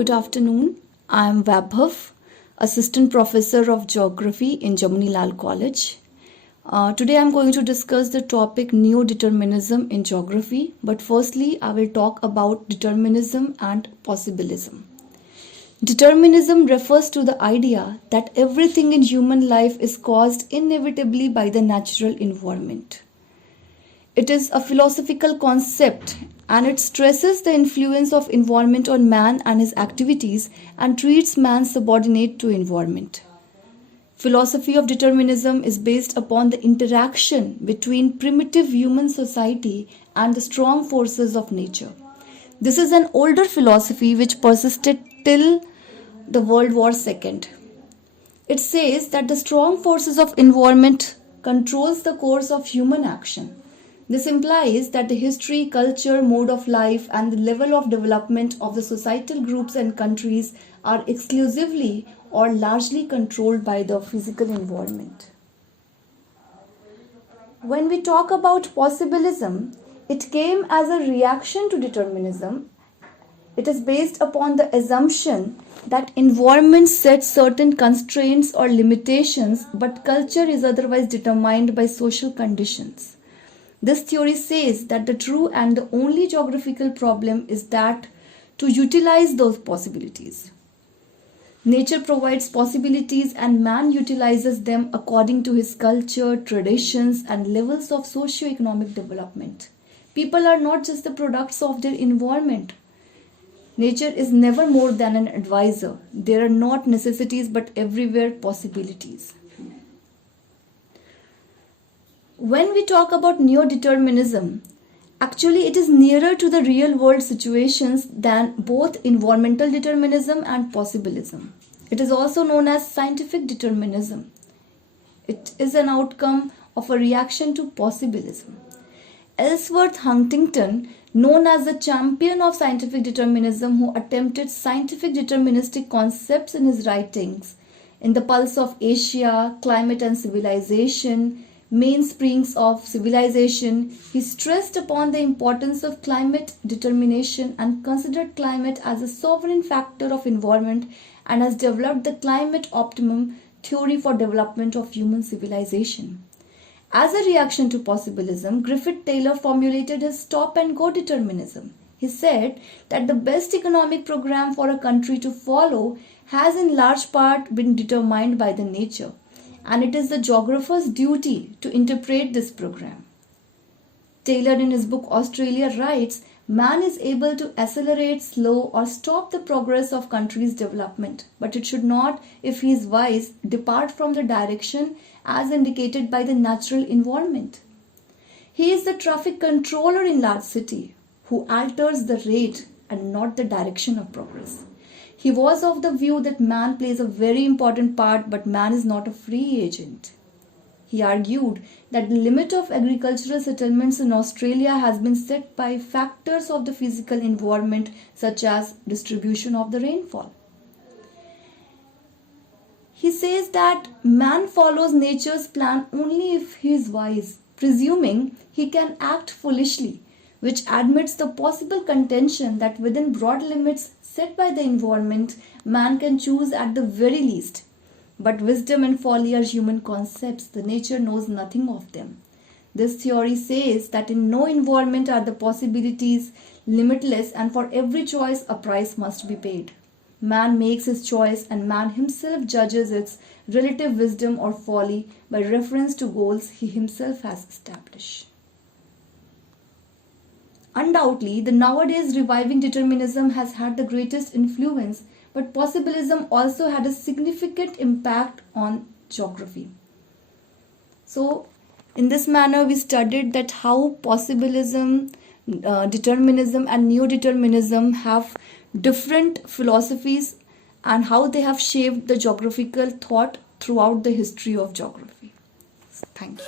Good afternoon. I am Vaibhav, Assistant Professor of Geography in Jamunilal College. Today I am going to discuss the topic Neo-Determinism in Geography, but firstly I will talk about determinism and possibilism. Determinism refers to the idea that everything in human life is caused inevitably by the natural environment. It is a philosophical concept and it stresses the influence of environment on man and his activities and treats man subordinate to environment. Philosophy of determinism is based upon the interaction between primitive human society and the strong forces of nature. This is an older philosophy which persisted till the World War II. It says that the strong forces of environment controls the course of human action. This implies that the history, culture, mode of life, and the level of development of the societal groups and countries are exclusively or largely controlled by the physical environment. When we talk about possibilism, it came as a reaction to determinism. It is based upon the assumption that environment sets certain constraints or limitations, but culture is otherwise determined by social conditions. This theory says that the true and the only geographical problem is that to utilize those possibilities. Nature provides possibilities and man utilizes them according to his culture, traditions, and levels of socio-economic development. People are not just the products of their environment. Nature is never more than an advisor. There are not necessities but everywhere possibilities. When we talk about neo-determinism, actually it is nearer to the real world situations than both environmental determinism and possibilism. It is also known as scientific determinism. It is an outcome of a reaction to possibilism. Ellsworth Huntington, known as the champion of scientific determinism, who attempted scientific deterministic concepts in his writings, In the Pulse of Asia, Climate and Civilization, Mainsprings of Civilization, he stressed upon the importance of climate determination and considered climate as a sovereign factor of environment and has developed the climate optimum theory for development of human civilization. As a reaction to possibilism, Griffith Taylor formulated his stop and go determinism. He said that the best economic program for a country to follow has in large part been determined by the nature, and it is the geographer's duty to interpret this program. Taylor in his book Australia writes, man is able to accelerate, slow or stop the progress of country's development, but it should not, if he is wise, depart from the direction as indicated by the natural environment. He is the traffic controller in large city who alters the rate and not the direction of progress. He was of the view that man plays a very important part, but man is not a free agent. He argued that the limit of agricultural settlements in Australia has been set by factors of the physical environment such as distribution of the rainfall. He says that man follows nature's plan only if he is wise, presuming he can act foolishly, which admits the possible contention that within broad limits set by the environment, man can choose at the very least. But wisdom and folly are human concepts. The nature knows nothing of them. This theory says that in no environment are the possibilities limitless, and for every choice a price must be paid. Man makes his choice and man himself judges its relative wisdom or folly by reference to goals he himself has established. Undoubtedly, the nowadays reviving determinism has had the greatest influence, but possibilism also had a significant impact on geography. So, in this manner, we studied that how possibilism, determinism and neo-determinism have different philosophies and how they have shaped the geographical thought throughout the history of geography. Thank you.